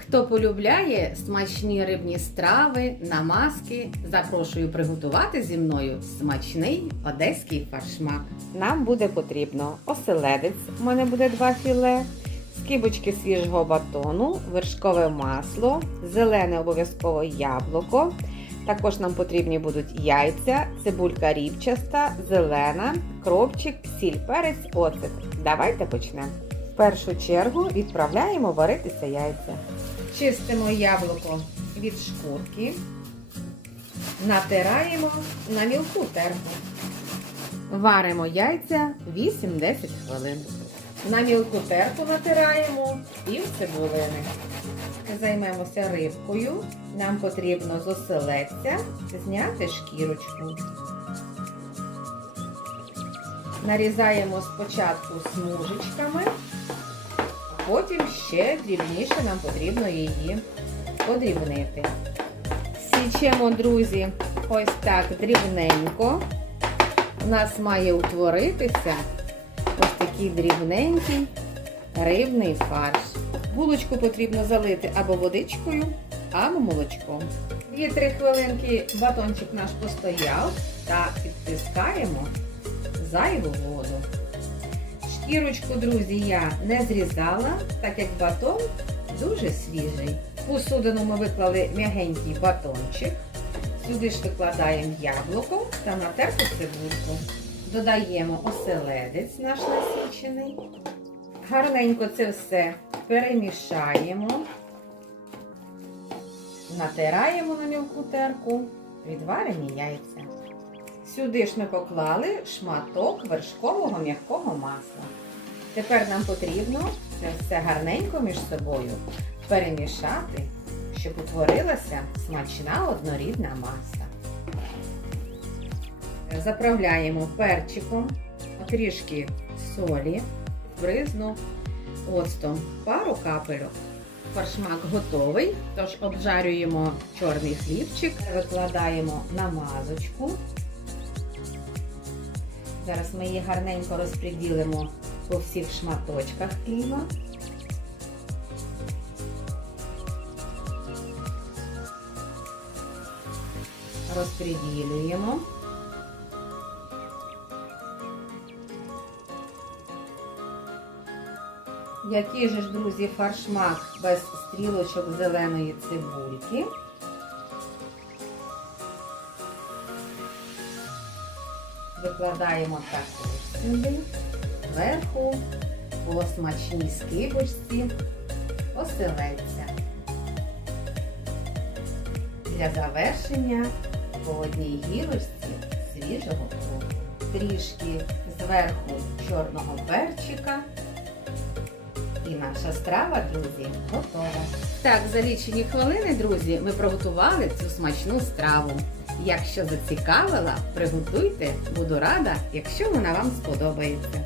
Хто полюбляє смачні рибні страви, намазки, запрошую приготувати зі мною смачний одеський фаршмак. Нам буде потрібно оселедець, у мене буде два філе, скибочки свіжого батону, вершкове масло, зелене обов'язково яблуко. Також нам потрібні будуть яйця, цибулька рібчаста, зелена, кропчик, сіль, перець, оцет. Давайте почнемо. Першу чергу відправляємо варитися яйця. Чистимо яблуко від шкурки, натираємо на мілку терку. Варимо яйця 8-10 хвилин. На мілку терку натираємо пів цибулини. Займемося рибкою. Нам потрібно з оселедця зняти шкірочку. Нарізаємо спочатку смужечками, потім ще дрібніше нам потрібно її подрібнити. Січемо, друзі, ось так дрібненько. У нас має утворитися ось такий дрібненький рибний фарш. Булочку потрібно залити або водичкою, або молочком. 2-3 хвилинки батончик наш постояв та підтискаємо зайву воду. Шкірочку, друзі, я не зрізала, так як батон дуже свіжий. В посудину ми виклали м'ягенький батончик. Сюди ж викладаємо яблуко та натерту цибульку. Додаємо оселедець наш насічений. Гарненько це все перемішаємо, натираємо на мілку терку відварені яйця. Сюди ж ми поклали шматок вершкового м'якого масла. Тепер нам потрібно це все гарненько між собою перемішати, щоб утворилася смачна однорідна маса. Заправляємо перчиком, трішки солі, бризну оцтом пару капельок. Фаршмак готовий, тож обжарюємо чорний хлібчик, викладаємо на мазочку. Зараз ми її гарненько розподілимо по всіх шматочках хліба. Розподілюємо. Який же ж, друзі, фаршмак без стрілочок зеленої цибульки. Викладаємо також сюди, зверху, по смачній скибочці, оселедця. Для завершення по одній гілочці свіжого кругу. Трішки зверху чорного перчика. І наша страва, друзі, готова. Так, за лічені хвилини, друзі, ми приготували цю смачну страву. Якщо зацікавила, приготуйте, буду рада, якщо вона вам сподобається.